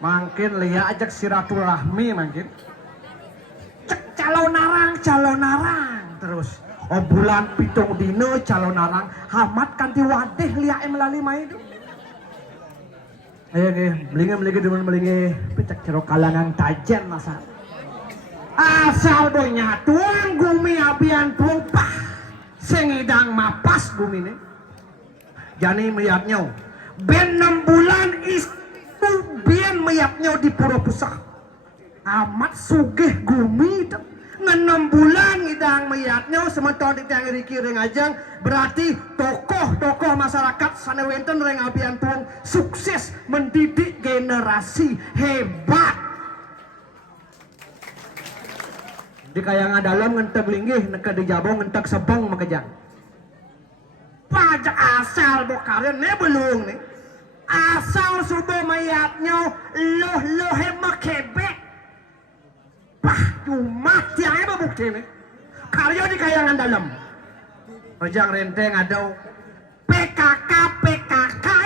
Mangkin lihat ajak silaturahmi mangkin. Cek calon narang terus. Oh bulan pitung dino calon narang hamat kanti wadih lihat melalui main itu. Ayo belinge demen belinge pecek cerok kalangan tajen masa. Asal boynya tuang gumi abian tumpah sengidang mapas gumi ini. Jani melihatnya ben 6 bulan itu bian melihatnya di pura pusat amat sugih gumi itu 6 bulan idang melihatnya sementara di tiang riki reng ajang berarti tokoh-tokoh masyarakat sanewenten reng abian tuang sukses mendidik generasi hebat di kayangan dalam ngentek linggih neka di jabong ngentek sebong makejang pajak asal bokarin nih belum nih asal subuh mayatnya loh hemat kebek pah cuma tiangnya bukti nih karya di kayangan dalam rejang renteng ada PKK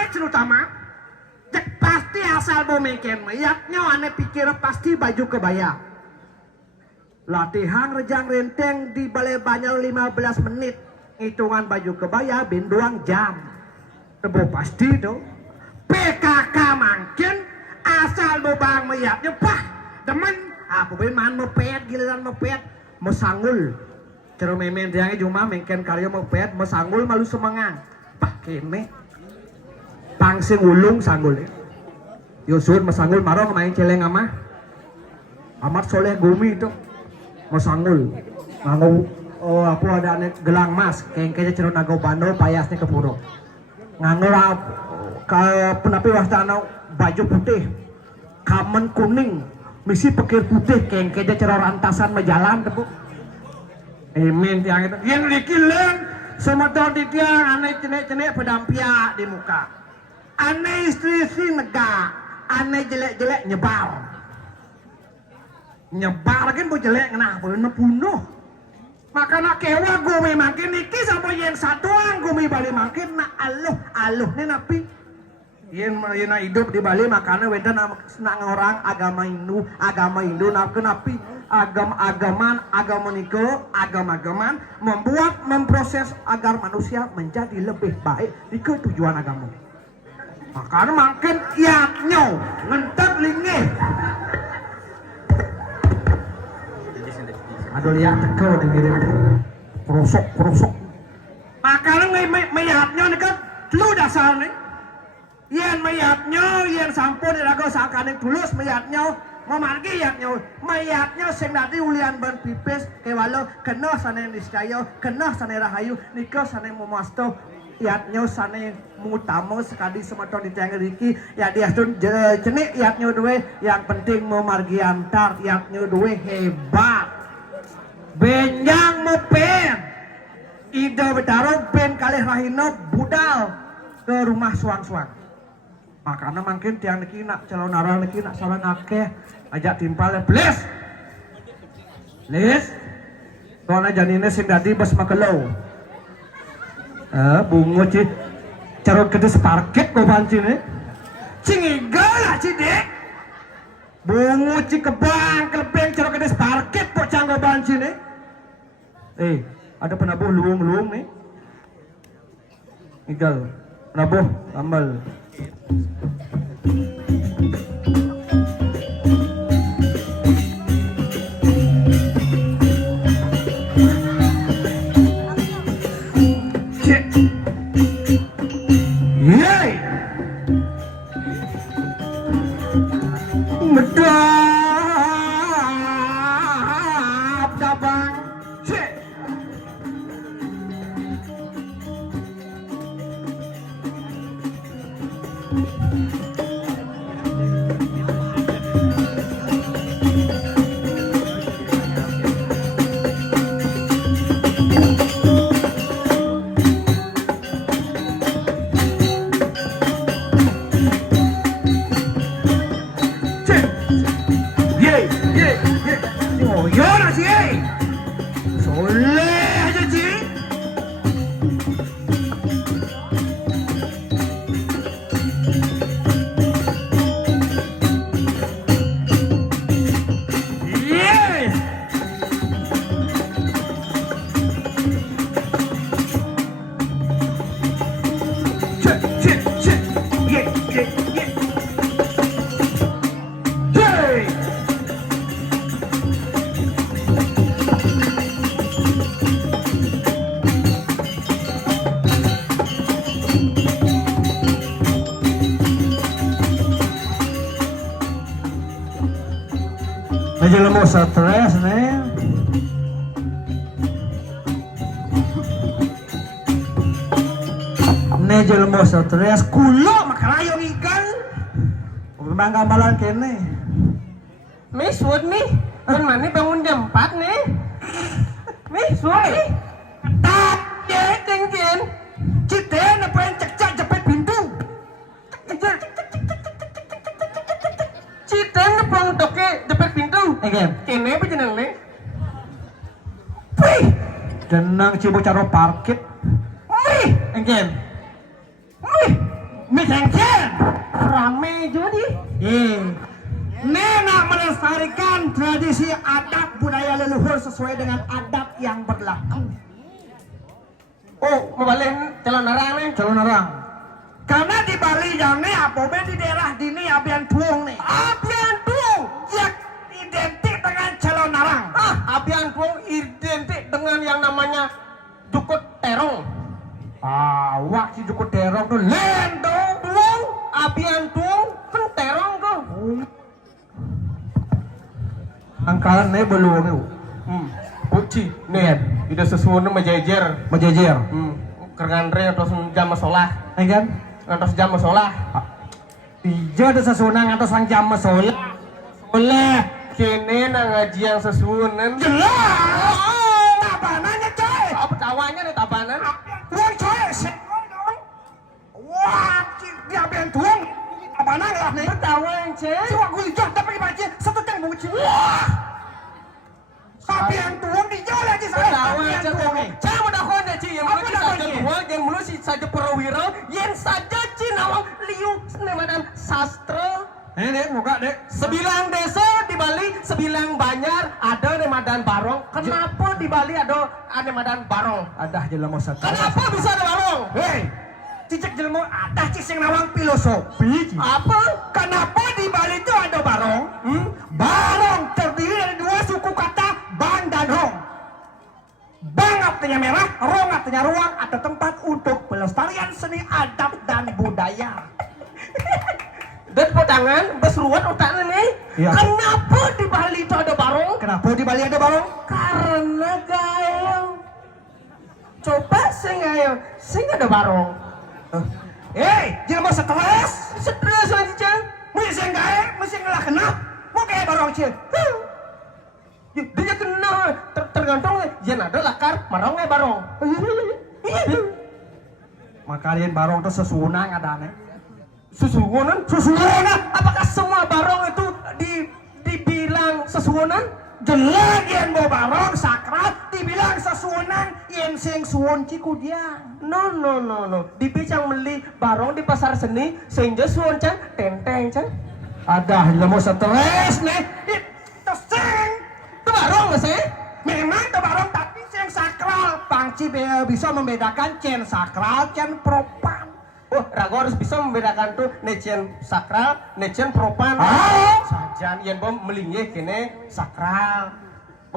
terutama cek pasti asal bomekin mayatnya aneh pikir pasti baju kebaya latihan rejang renteng di balai banyak 15 menit hitungan baju kebaya binduang jam tebo pasti tuh PKK mangkin asal bobang mayatnya pah demen aku beman mepet giliran mepet mesanggul cero memen tiangnya cuma mengken karya mepet mesanggul malu semangang pah kene pangsing ulung sanggul Yusud mesanggul marong main celeng amah amat soleh gumi itu mesanggul nganggu oh aku ada gelang mas kayaknya cero nago bando payasnya ke puro nganggur ke penapi wastana baju putih kamen kuning misi pekir putih kayaknya cero rantasan majalan tepu emin tiang itu yang dikilen semeton di tiang aneh cenek pedampia di muka aneh istri negak aneh jelek nyebar kan bu jelek nah bunuh makanya kewa gumi makin niki sampai yang satuan gumi balik makin nak aluh nih napi yang hidup di Bali makanya weda nak orang agama Hindu nak kenapi agama niko agama-agaman memproses agar manusia menjadi lebih baik di ketujuan agama makanya makin iaknya ngentek lingih aduh lihat teko dengirin prosok makanya mayatnya nih kan lu dasar nih yang mayatnya yang sampun dirago sangkaning tulus mayatnya memargi mayatnya sing dadi ulian ban pipis kewalo kena sane niscaya kena sane rahayu nika sane memasto iatnya sane mutama sekali semeton di tiang riki ya diastun jenik iatnya duwe yang penting memargi antar iatnya duwe hebat benjang mepen ide bedarong ben kalih rahina budal ke rumah suang-suang makanya mungkin tiang niki nak calon narang niki nak saran akeh ajak timpal les soalnya janine sing dadi bes makelau bungo ci carut kedes parket go bancine cingigal lah cidek bungo ci kebang kelebeng carut kedes parket kok canggo bancine ada penabuh luung nih igal penabuh tambal medap dabang cek aja lo mau stres nih. Nih aja lo mau stres, kulo makarayong ikan. Memang gambalan kene. Miss Wood nih, kan mana bangun jam 4 nih. Miss Wood nih. Tak, Ya, kencen. cite apa yang cek jepit pintu. Citen nepong toke depet pintu. Engem. Kene apa jeneng nih? Wih, jenang cibo caro parkit. Wih, Engem. wih, Mie cengken. rame jadi. Nena melestarikan tradisi adat budaya leluhur sesuai dengan adat yang berlaku. Oh, mau balik calon narang nih. Calon orang. Karena di Bali yang nih apa di daerah dini abian tuang nih. Abian tuang. Yang identik dengan calon narang. Abian tuang identik dengan yang namanya Jukut Terong. Wah si Jukut Terong tuh lendo. Tuang, abian tuang, kan terong tuh. Angkalan nih belum nih. Puci, nih, ide sesuatu majejer. Majejer. Kerengan atau jam masalah. Engem. Ngantos jam masalah. Iya ada sesunang atau sang jam masalah. Oleh. Kene na ngaji yang sesuunan. Jelas. Tabanannya coy. Apa tawanya nih tabanan? Tuang coy. Wah, dia abian tuang. Tabanan lah nih. Tawan cek. Cuma gue hijau tapi baca satu teng bunyi. Wah. Abian tuang dijual aja saya. Tawan Abian cek. tuang nih. Saya mau dakon deh ci yang Apa mulai saja dakonnya? dua, yang mulai saja perwira, yang saja ci nawang liu senemadan sastra. Dek, muka dek. 9 desa di Bali, 9 Banjar, ada Nemadan Barong. Kenapa di Bali ada Nemadan Barong? Adah jelema satu. Kenapa bisa ada Barong? Hei, cicak jelema adah cicing nawang filosofi. Apa? Kenapa di Bali itu ada barong? Barong terdiri dari dua suku kata bang dan hong. Bang artinya merah, rong artinya ruang atau tempat untuk pelestarian seni adat dan budaya. Dan potangan, besruan otaknya nih. Iya. Kenapa di Bali itu ada Barong? Kenapa di Bali ada barong? Karena gayung. Coba sing ada Barong. Hei, jelema stres. Stres aja cang. Mesti gae, mesti ngalah kenap. Mau kayak barong cil. Dia kena tergantung yang ada lakar marongnya Barong. Makalian barong itu sesunang ada nih. Sesuunan? Sesunang. Apakah semua Barong itu dibilang sesuunan? Jelas yang bawa barong sakral dibilang sesunang yang sing suwon cikudiang. No. Di bicang beli Barong di pasar seni sehingga suon can tenteng can. Ada jelema stres nih. Itu sing. Itu Barong nggak sih? Memang itu barong tapi sing sakral. Pangci bisa membedakan cen sakral, cen propan. Oh, Rago harus bisa membedakan tuh necen sakral, necen propan. Sajan yang bom melingih kene sakral.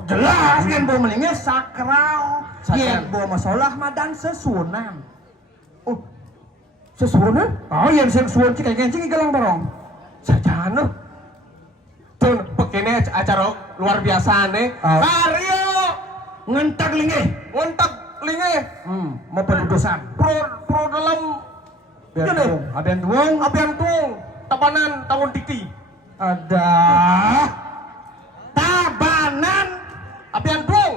Jelas yang bawa melingnya sakral. Sajan. Yang bawa masalah madan sesunan. Oh, sesuunan? Oh yang sing suwon cik kayak cing galang barong. Sajan loh. Tuh, begini acara luar biasa nih. Karyo Ngentak lingih. ngontak lingih. Mau penudusan. Pro dalam Abian tuang. abian tuang tabanan tahun titi. Ada tabanan Abian tuang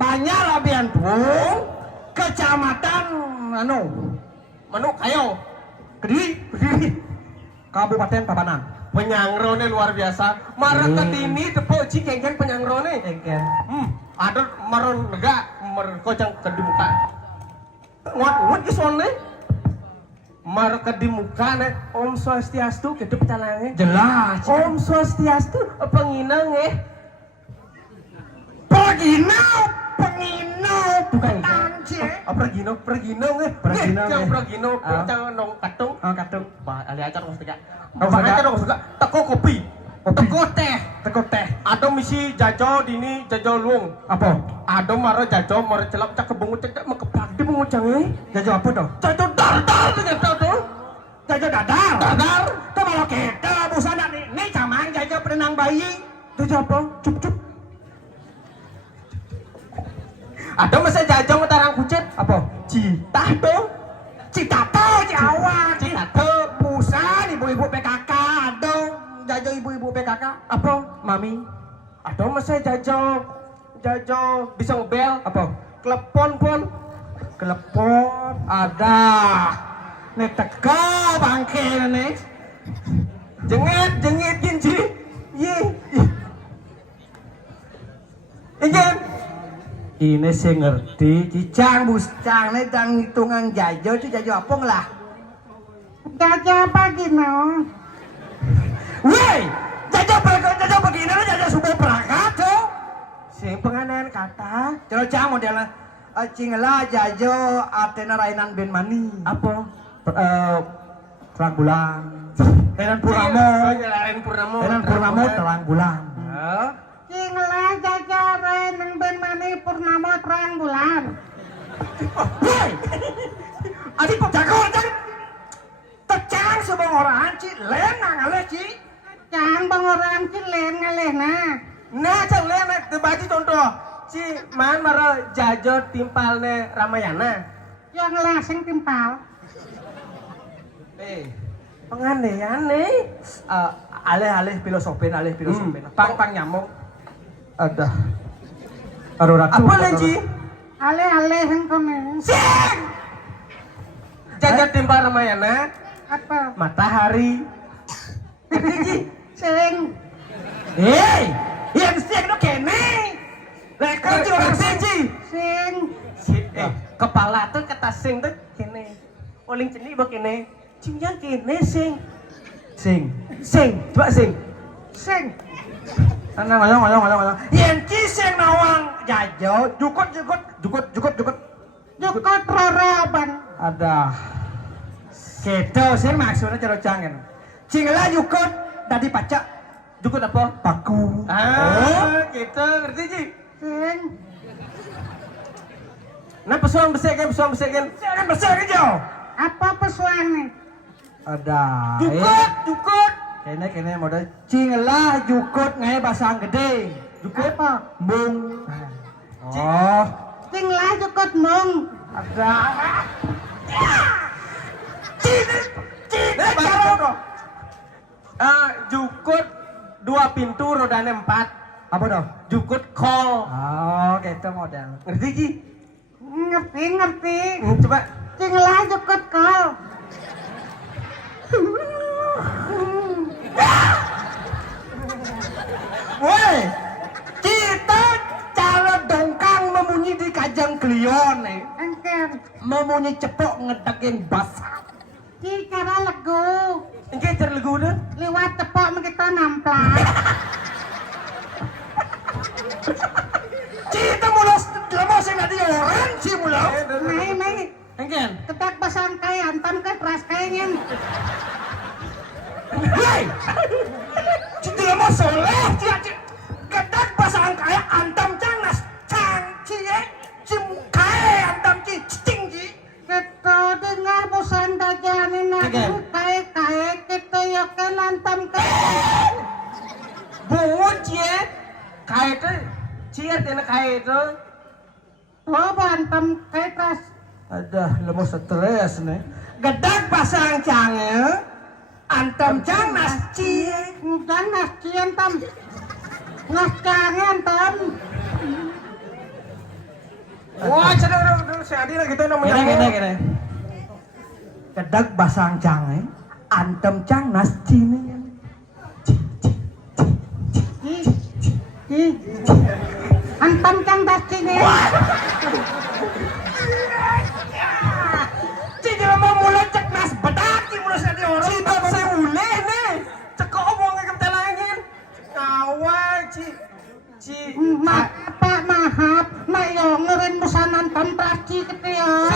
Banyak abian tuang. Kecamatan manuk kayo. Kediri. Kabupaten Tabanan. Penyangrone luar biasa. Marah ketini tepuk cikengken penyangrone. Engken. Ada maron nega merkocang ke di muka. Ngot isone. Mar ke di muka nih. Om Swastiastu kedep calangnya. Jelas. Om Swastiastu penginang Penginau. Bukan Tangci. Pergino Pergino, Pergino cang nong katung. Katung. Bah ali acar mesti gak. Oh, Bah suka. acar mesti gak. Teko kopi. Teko teh. Teko teh. Ada misi jajo dini jajo luang. Apa? Ada maro jajo maro celap cak kebungut cak mekeprak di bungut cange. Jajo apa tuh? Jajo dar ternyata tuh. Jajo dadar. Dadar. Itu kalau kita busana nih camang jajo perenang bayi. Jajo Jaja apa? Cup. Ada masa jajang tarang kucet apa? Cita tuh. Citato Jawa. Citato. Busan ibu-ibu PKK. Dong jajo ibu-ibu PKK. Apa? Mami. Ada masa jajang bisa ngebel apa? Telepon pun. Kelepon ada. Nek teko bangke nih. Jengit ginji. Ye. Ingin. Ini sih ngerti, cicang buscang nih cang hitungan jajo, jajo apa lah? Jajo apa gino? Woi, jajo begini lo jajo subuh perangkat tuh. Sing penganen kata, cang modelnya cingela jajo atena rainan ben mani. Apa? Terang bulan. Rainan Purnamo terang bulan. Cingela jajo rainan ben mani Purnamo terang bulan. Woi, adik jago tecang sebang orang ci len ngaleh ci. Cang bang orang ci len ngaleh Nah, cang lihat baju contoh. Si man mara jajo timpalne Ramayana. yang lasing timpal. Penganean nih. Alih filosofi. Pang nyamuk. Ada. Aduh ratu. Apa lagi? Alih yang kene. Sing. Jajo timpal Ramayana. Apa? Matahari. Sing. Yang sing itu kene. Lekar ci orang siji. Sing. Kepala tuh kata sing tuh kene. Oling ceni bak kene. Cimjan kene sing. Coba sing. Ngolong. Yang ci sing nawang jajo. Jukut. Jukut raraban. Ada. Gitu sing maksudnya cara cangen. Cingela jukut tadi pacak. Jukut apa? Paku. Gitu ngerti Ji? Sing. Nah pesuang besekan. Jangan besar aja. Apa pesuannya? Ada. Jukut. Kene modal cingela jukut ngai basang gede. Jukut apa? Mung. Oh. Cingela jukut mung. Ada. Jukut 2 pintu rodanya 4. Apa dong? Jukut kol. Oh, gitu model. Ngerti Ji? Ngerti. Coba. Cingela jukut kol. Woi, kita cara dongkang memunyi di kajang klion nih. Memunyi cepok ngedaging basah. Ki cara legu. Engke cer legu dah. Liwat cepok kita namplang. Kita mulos lama sing ngadi orang ci mulau. Mai. Engken. Ketak pasang kai antam ke pras kayaknya. Hei. Cita lama soleh ci. Ketak pasang kai antam canas cie. Cim kai antam ci cing ci. Kita dengar bosan dajanin aku kai kita ya kan antam kai. Cie. Kai itu. Cie artinya kai itu. Oh, bantam kai pras. Ada lemes stres nih. Gedak pasang cange, antam cang nas cie. Ngudang nas cie antam. Nas cange antam. Wah, udah saya adil gitu namanya. Gini. Gedak pasang cange, antam cang nas cie. Antam cang nas cie. Mau mulai cek nas bedak di mulut saya orang. Cita saya mulai nih. Cekok omongnya ke telangin. Awal ci. Pak mahap, na yo ngeren musanan tempras ci keteo.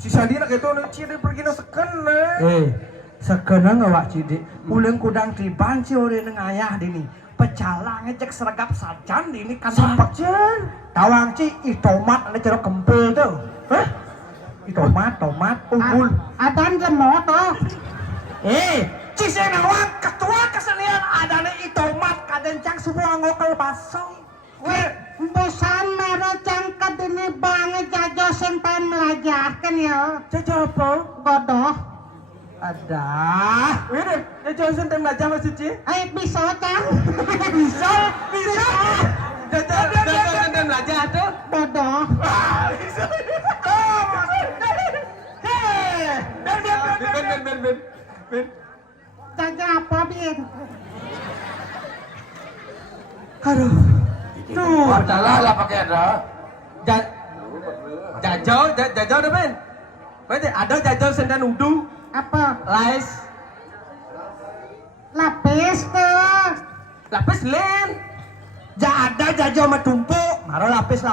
Ci sadina gitu nih ci dia pergi na sekena. Sekena ngawak cidik. Uleung kudang tiban ci ore nang ayah dini. Pecalang ngecek seragap sajan dini kan sajan. Tawang ci itomat ane cerok kempel tuh. Hah? Tomat unggul. Adan lemot toh. Ci senawang ketua kesenian adane itomat ngokel pasong. Weh, busan merocang kedini banget jajo sing pengen melajarkan ya. Jajah apa? Bodoh. Ada. Wih, jajah senten belajar Mas Cici. Bisa cang. Bisa. Jajah senten belajar tuh. Bodoh. Ben. Jaja apa bin? Aduh. Tuh. Adalah lah pakai ada. Jajah dah Ben. Berarti ada jajah senten udu. Apa? Lais. Lapis tuh. Lapis len. Ada jajo sama tumpuk. Maro lapis.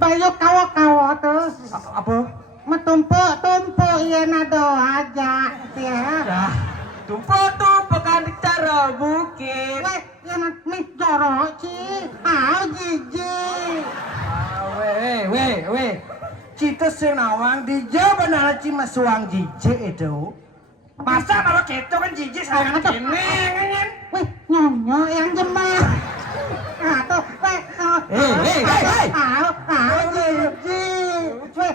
Bayu kawo-kawo tuh. Apa? Metumpuk-tumpuk iya nado aja ya. Dah. Tumpuk kan cara bukit. Weh, yang nih jorok sih. Jijik. Weh. Cita senawang di Jawa benar ci masuang jijik itu. Masa kalau keto kan jijik sayang kene kan? Wih, nyonyo yang jemah. Tuh, weh. Hei. Jijik. Weh,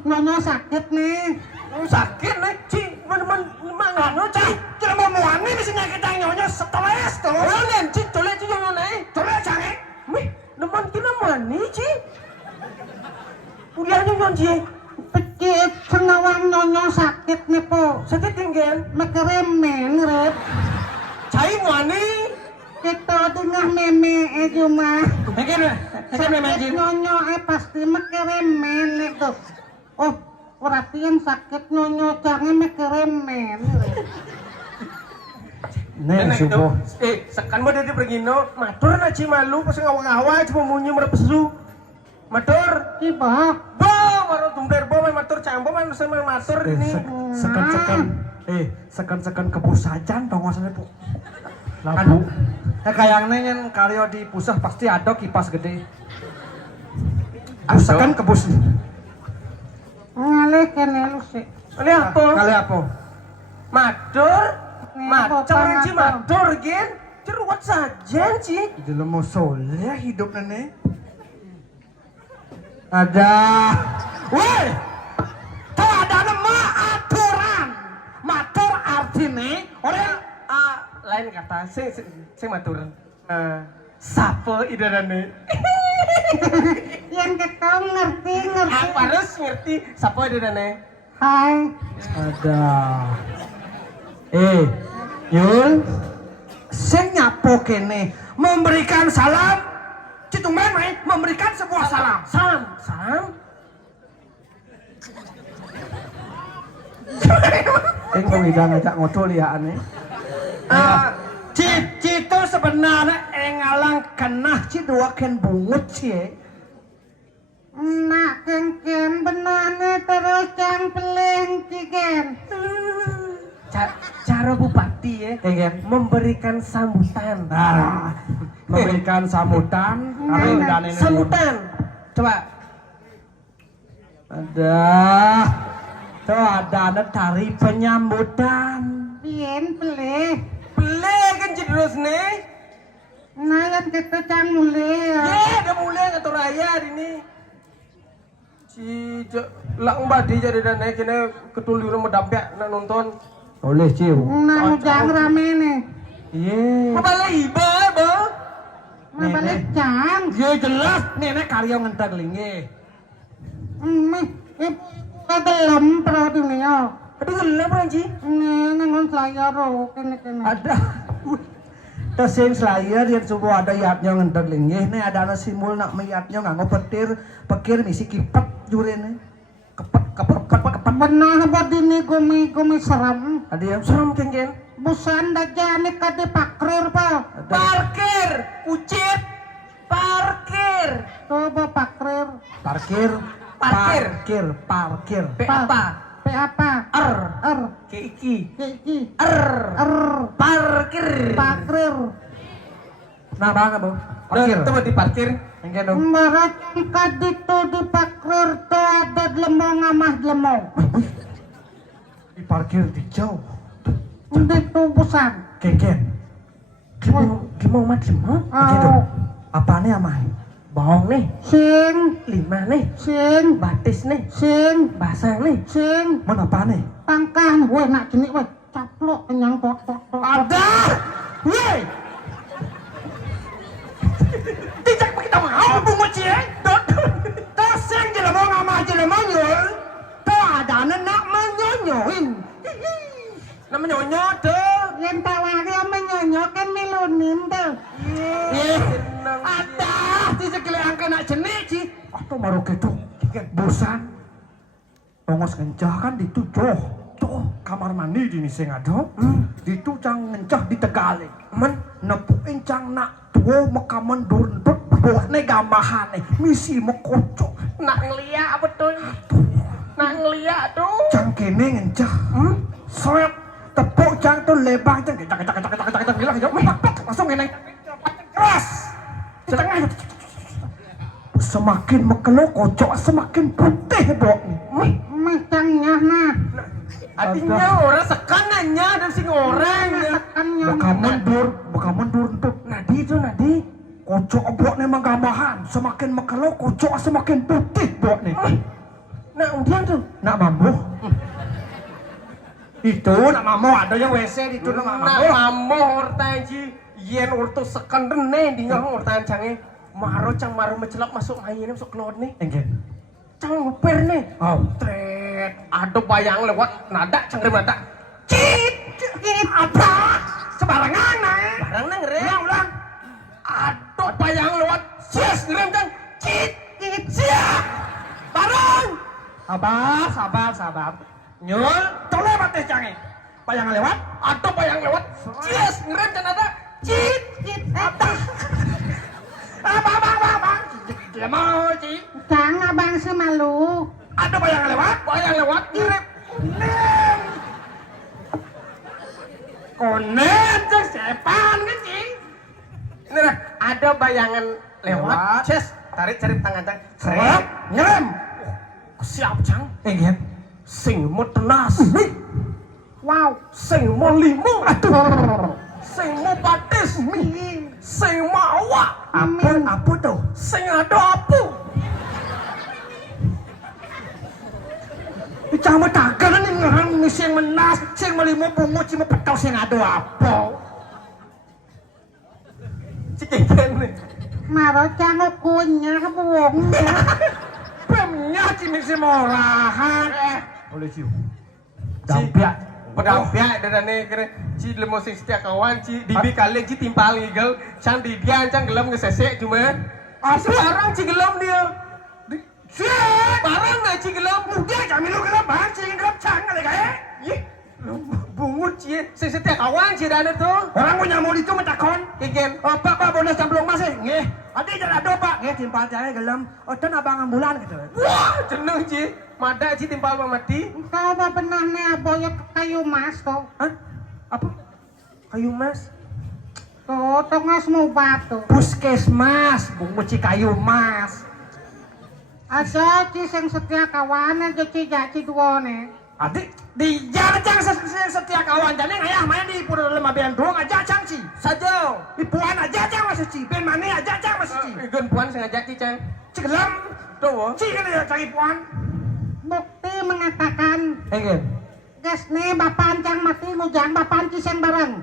nyonyo sakit nih. Sakit nih, Ci. Mana Ci? Cuma mau ini bisa nyakitin nyonya stres tuh. Orang Ci, toleh Ci yang mana? Coba jangan. Mih, neman kita mana Ci? Kuliahnya nyon Ci. Pecik senawang nyonyo sakit nih po. Sakit tinggal. Mekeremen rep. Cai mana? Kita tengah meme cuma. Saya memang Nyonyo pasti mekeremen itu. Oh, perhatian sakit nyonyo jangan mekeremen. Nih subuh. Sekan mau dia pergi no. Matur na Ci malu pas ngawang-ngawang cuma munyi merepesu. Matur. Tiba. Baru tumber main matur campo main matur ini. Sekan kebusajan dong maksudnya bu. Labu. Kayak nengen karyo di pusat pasti ada kipas gede. Sekan kebus. Ngalih kene lu sih. Kali apa? Kali apa? Matur. Macam Bapak Ci matur gen. Ceruat saja Ci. Dalam mau soleh hidup nenek. Ada. Weh. Tahu ada nama aturan. Matur artinya orang Lain kata, sing matur. Sapa idarane? Yang kita ngerti. Aku harus ngerti sapa idarane. Hai. ada. Yul. Sing nyapo kene memberikan salam. Citumben main memberikan sebuah salam. Salam. Sing pemidang ngajak ngobrol ya aneh. Citu sebenarnya engalang kenah ci dua ken bungut sih. Nak kengken benane terus yang peleng ciken. Cara bupati ya, Kengken. memberikan sambutan. Memberikan sambutan. Sambutan. Coba. Ada tari penyambutan. Bien peleh. Beli kan terus nih. Nah yang kita cang mulai ya. Udah mulai ngatur raya hari ini. Lang badi jadi dan naik ini ketuliran medampak nak nonton. Oleh ciu. Nah ujang rame nih. Iya. Apa iba, Bo? Nah balik cang. Iya jelas nenek karya ngentak linge. Nih, kegelem pro dunia. Aduh gelap Ranji. Nih nengon saya ro kene. Ada. Tesin slayer yang semua ada yatnya ngentak linge. Nih ada anak simul nak meyatnya nganggo petir, pekir misi kipet jurene. Kepet. Benar buat ini gumi serem. Ada yang Serem kengken. Busan dajane kade pakrir pa. Parkir, ucip. Parkir. Coba pakrir. parkir. P apa? P apa? R. Iki. Iki. R. Parkir. Pakrir. Nah bang apa? Parkir. Coba di parkir. Engke dong. Marat kadito di pakrir to ada lemong amah lemong. Di parkir di jauh. Dito busan. Keken. Dimau mah dimau. Gitu. Apane amai? Bawang nih, Sing, lima nih, sing, batis nih, sing, basang nih. sing. Mon apane? Pangkah, weh nak jenik weh. Caplok kenyang tok. Ada. Weh. Tidak kita mau bungut cie. Taseng je lemong ama je lemong yul. Ta ada nak menyonyoin. Namanya nyonyot tuh. Yang tawari ama nyonyokan melonin tuh. Senang. Ada. Di sekeliling kena jenik ci. Atau baru gitu. Bosan. Tongos ngencah kan itu Tuh kamar mandi di sing ada. Ditu cang ngencah di Tegaling. Men nepuin cang nak tuh mekaman dundut buatnya gambahane misi mekocok. Nak ngeliat betul. Nak ngeliat tuh. Cang kene ngencah. Soet tepuk cang tuh lebar cang ketak gila langsung ngene keras. Setengah. Semakin mekelo kocok semakin putih bok. Macangnya nah. Artinya orang sekanannya dan sing orang ya. Tekannya. Baka mundur tuh. Nadi tuh nadi. Kocok bok nih menggambahan. Semakin mekelo kocok semakin putih bok nih. Nah undian tuh. Nak mambu. Itu nak mambu ada yang WC itu nak Nak mambu. mammo horta ji. Yen urtu sekan rene di ngah horta cange. Maro cang maro mencelak masuk airnya masuk keluar nih. Enggak. Cang nguper nih. Oh. Tret. Ada bayang lewat nada cangkrim nada. Cit. Apa? Sembarangan nah. Barang nang re. Ulang. Ada bayang lewat. Sis ngerem cang. Cit. Siap. Barang. Sabar. Nyul, tole mati canggih. Bayang lewat. Ada bayang lewat. Sis ngerem cang nada. Cit. Apa? Bang. Dia mau ci. Cang abang semalu. Ada bayang lewat. Bayang lewat. Ngerem. Nem. Konen cek sepan kan ci. Ini lah, ada bayangan lewat. Lewat. Sis, tarik cari tangan cang. Serap. Nyerem. Siap cang. Enggak. Sing mau tenas. Wow. Sing mau limo. Aduh. Sing mau batis. Sing mau awak. Apa tuh? Sing ada apa? Cama tagan nih ngerang sing menas, sing melimo bungut, sing petau sing ada apa? Cikikan nih. Maro cang ukunya kebuang. Pemnya cimik si morahan. Boleh cium. Dampiak. Pedampiak dan nih kira. Ci lemo sing setia kawan ci dibi kali ci timpal ngigel. Cang didian cang gelam ngesesek cuma. Sekarang ci gelam dia. Cek. Barang nggak ci gelam. Udah kami lu gelap bang, cing gelap canggah deh kayak. Ih, bungut ci sing setia kawan ci dana tuh. Orang punya mau itu metakon. Ikan. Oh pak bonus camplung masih. Nggih. Adi jangan ada pak. Nggih timpal cahaya gelam. Oh ten abang ambulan gitu. Wah, ceneng ci. Mada ci timpal bang mati. Kau apa pernah nih aboya kayu mas tuh? Hah? Apa? Kayu mas? Tuh, tengah semua batu. Puskesmas, bungut ci kayu mas. Ada ci sing setia kawan aja ci jaci dua nih. Adik di jajang setia kawan jadi ayah main di pura lima bian doang aja cang ci. Saja. Ipuan aja cang masih ci. Ben mana aja cang masih ci. Ikan puan sengaja ci cang. Cigelam. Tuh. Ci kan ya cang ipuan. Bukti mengatakan Enggak. gas nih bapak cang mati ngujang bapak ci sing bareng.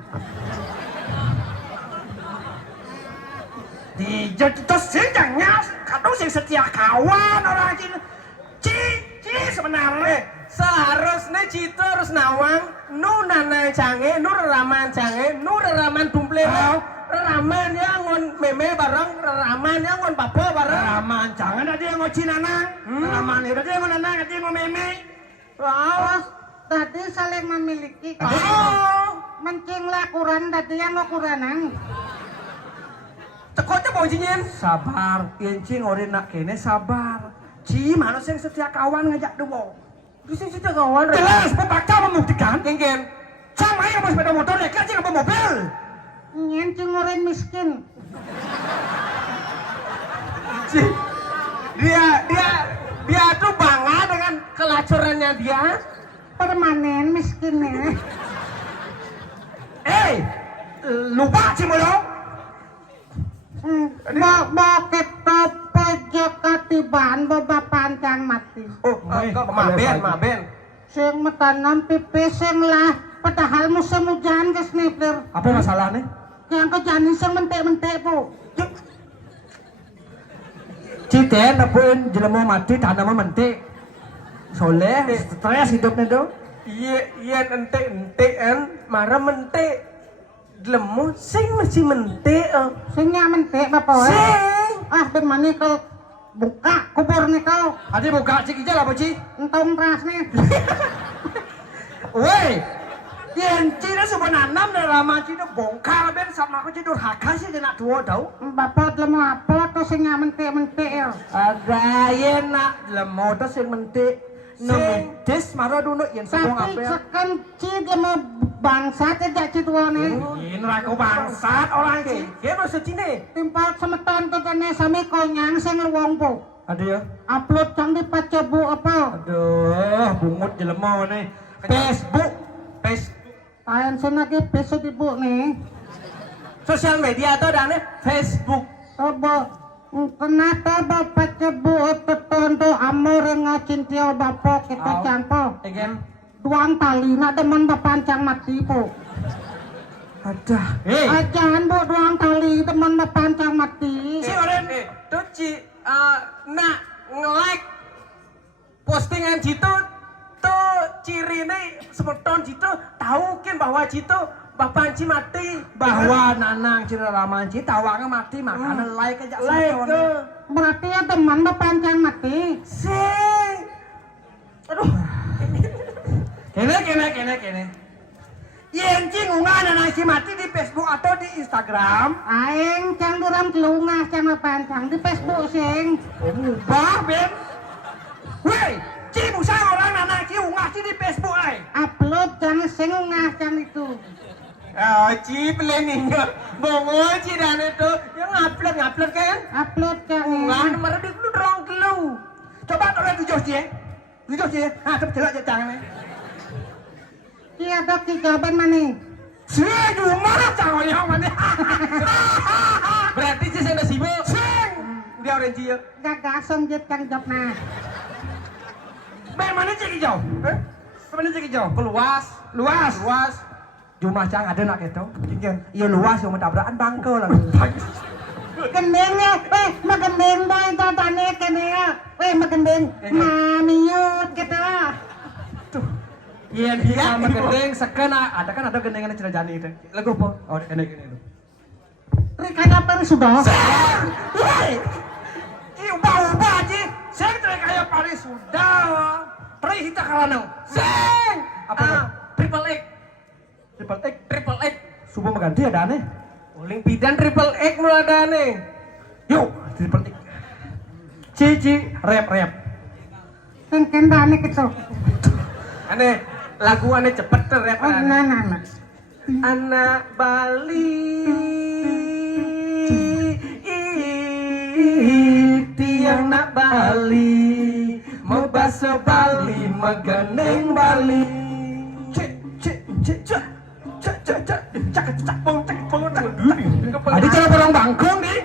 Di jadi sejangnya kadang sing setia kawan orang ci sebenarnya. Seharusnya Cito harus nawang nu nana cange, nu reraman cange, nu reraman tumple. Reraman ya ngon meme bareng, reraman ya ngon papa bareng. Raman jangan ada yang ngoci nanang. Raman ada yang ngonanang, ada yang ngomeme. Terus tadi saling memiliki. Oh, Mencing lakuran tadi yang lakuranang. tekotnya mau jinyin. Sabar, incing ori nak kene sabar. Ci mana sing setia kawan ngajak demo. Bisa Cito kawan. Jelas pembakar membuktikan. Genggen. Sama yang sepeda motor ya kan apa mobil. Nyencing orang miskin. Dia tuh bangga dengan kelacurannya dia. Permanen miskinnya. lupa sih mulu. Kita pojok ketibaan bapak pancang mati. Oh, maben. Sing metanam pipis sing lah padahal musim hujan ke sniper. Apa masalahnya? Yang kejani sing mentek-mentek po. Citen nepuin jelema mati tanam mentik. Soleh, stres hidupnya tuh. Iya ente marah mentik. Lemu sing masih mentik. Sing nya mentek bapak. Sing. Ben mani kau buka kubur nih kau. Adi buka cik ijal apa cik? Entong ras nih. Woi, yang cina sebenarnya dari lama cina bongkar ben sama aku cina durhaka sih dia nak tua tau. Bapak lemu apa tuh sing nya mentek-mentek ya. Ada yang nak lemu tuh sing mentik. Des marah dulu yang sebong apa Tapi ya? sekan cid lemu bangsat aja cid tua nih. Ini aku bangsat orang cik. Dia masuk Cina. Timpal semeton tuh tane sami konyang sing luwung po. Ada ya? Upload cang di pacobu apa? Aduh, bungut jelema nih. Facebook. Ayan sing lagi peso di bu nih. Sosial media atau dane Facebook. Coba kenapa bapak cebu tetonto amor ngacintio bapak kita cangpo Again. duang tali nak demen bapancang mati po. Ada. Hei. Ajan bu duang tali demen bapancang mati. Si orang tuh nak nge-like postingan Jitu tuh ciri nih semeton Jitu tahu kan bahwa Jitu Bapak Panci mati Bahwa nanang cina lama cik tawangnya mati makanya like aja like ke Berarti ya demen bapancang mati. sing aduh Kene. Yang cing unggah nanang cik mati di Facebook atau di Instagram. Aing cang duram telungah cang bapancang di Facebook sing. Bah ben. Woi, cik musa orang nanang cik unggah cik di Facebook ay. Upload cang sing ungah cang itu. Ci planningnya bongo ci dan itu yang ngupload kan Upload cang. nggak nomor di lu dorong kelu Coba orang tujuh cik. Ah, coba jelak aja tangan. Iya dok jawaban mana? Sing cuma cang yang mana? berarti ci saya sibuk Sing. dia orang ci ya Gagasong jet cang job nah. Ben mana cik hijau? Mana cik hijau? keluas Luas. Jumlah cang ada nak itu. Iya luas yang tabrakan bangkel lah. Gendengnya, magendeng boy totane kene ya. Magendeng mamiut gitu lah. Iya dia gendeng sekena ada kan ada gendeng yang Cirejani itu. Lagu apa? Oh gendeng itu. Rikaya pari sudah. Woi. Ubah aja. Sing kayak Paris sudah. Tri hita kalano. Sing. Apa? triple X Subuh mengganti ada aneh. Olimpiadan triple X mulai ada nih Yuk, triple X. Cici rap. Ken bane gitu. aneh lagu aneh cepet tuh rap Oh aneh. nah. Anak Bali tiang nak Bali mau baso Bali meganeng Bali Adi cara orang bangkong nih.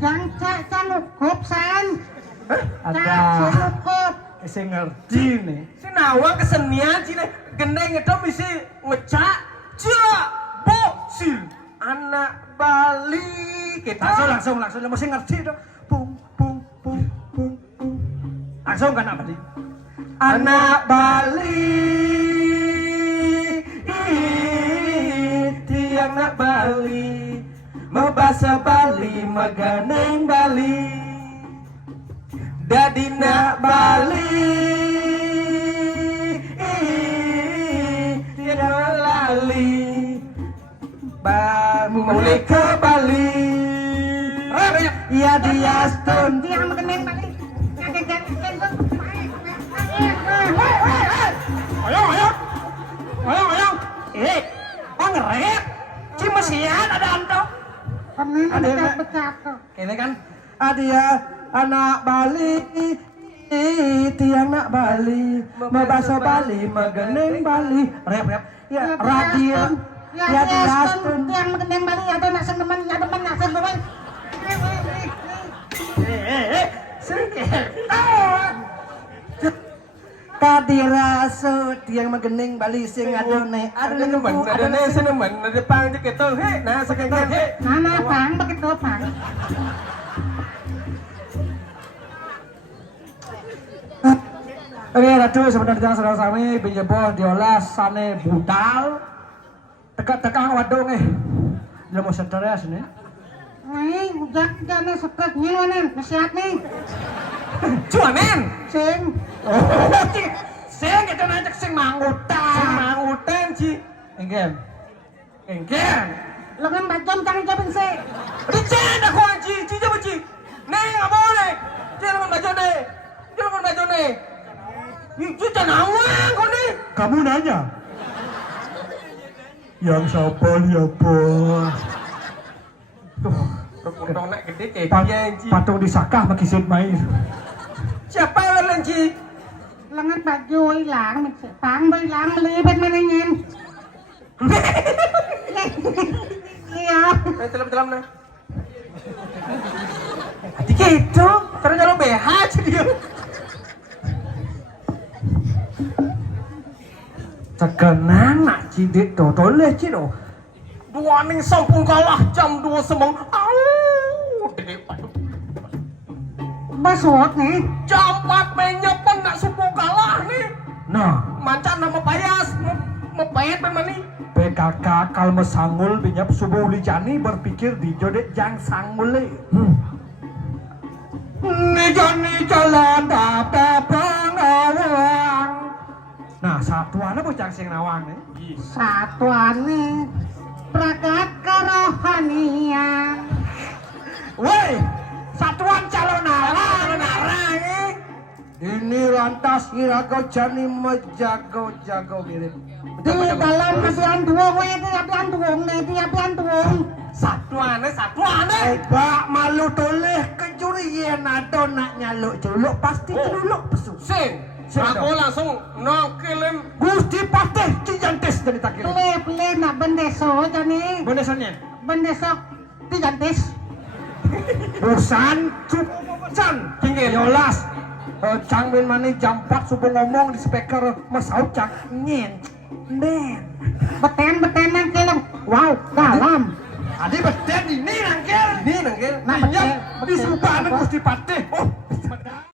Cang ukup san. Ada. Ukup. Saya ngerti nih. si nawa kesenian cina gendeng itu mesti ngecak cak bosil anak Bali kita Langsung mesti ngerti dong. Pung. Langsung kan apa nih? Anak Bali. tiang nak Bali mau bahasa Bali meganeng Bali dadi nak Bali tiang lali mulai ke Bali Ya dia stun. Dia magendeng balik. Ayo. Oh ngerek. Cimesian ada anto. Ada pecat tuh. Ini kan dia anak Bali. Tiang nak Bali, membahasa Bali, megeneng Bali. Rap. Ya radio. Ya Ya, diastun tiang mengendeng Bali ada nak sendemen ya demen nak sendemen. Kadiraso tiang magening Bali sing adone Ada nemen, ada nese nemen, ada pang je gitu. Hei, nah sekian hei. Mana pang begitu pang. Oke, ratu sebenarnya saudara kami pinjebol diolas sane budal teka-teka wadong dia mau stres nih. Nih, ujak jane seket nyelonen, nasihat nih. Cuanen. Sing. Sing kita ngajak sing mangutan. Sing mangutan ci. Enggen. Enggen. Lengan bajom jangan jabin se. Dicen aku anci, ci coba ci. Nih nggak boleh. Jangan baju nih. Jangan baju nih. Itu jangan awang kau nih. Kamu nanya. Yang siapa ya bos? Tuh, Dong nak gede kayak ci. patung disakah pakai sid main. Siapa yang ci? Lengan baju hilang, pang hilang beli ben mana nyen. Iya. Telam nah. Hati gitu. Terus kalau BH aja dia. Tekenan nak cidik to toleh cido. Dua ning sampun kalah jam 2 semeng. Au. Dede padu. Basut nih. Jam 4 menyepen nak subuh kalah nih. Nah, Mancan nama payas. Mau payet mana nih? PKK kalme sanggul binyap subuh lijani berpikir di jodek jang sanggule. Nijani jalan dapat pengawang. Nah, satuannya bocah sing nawang nih. Satuan nih. Pragat kerohanian. Woi, satuan calon arang. Ini lantas irago jani mejago-jago mirip. Di dalam abian duong, di abian duong nih, di abian duong. Satuannya. Bak malu toleh kejurian ado nak nyaluk culuk pasti culuk pesu. Sing. Aku langsung nongkilin. Gusti pateh cijantes dari takil. Beli nak bendeso jani. Bonesannya. Bendeso tijantis. Bosan cucan Pinggir. yolas. Cangmin mani jam 4 subuh ngomong di speaker mesau cang nyen. Den. Beten yang kileng. Wow, dalam. Adi beten ini nangkir. Ini nangkil. Nah, Iya, beten. di subana Gusti pateh. Oh,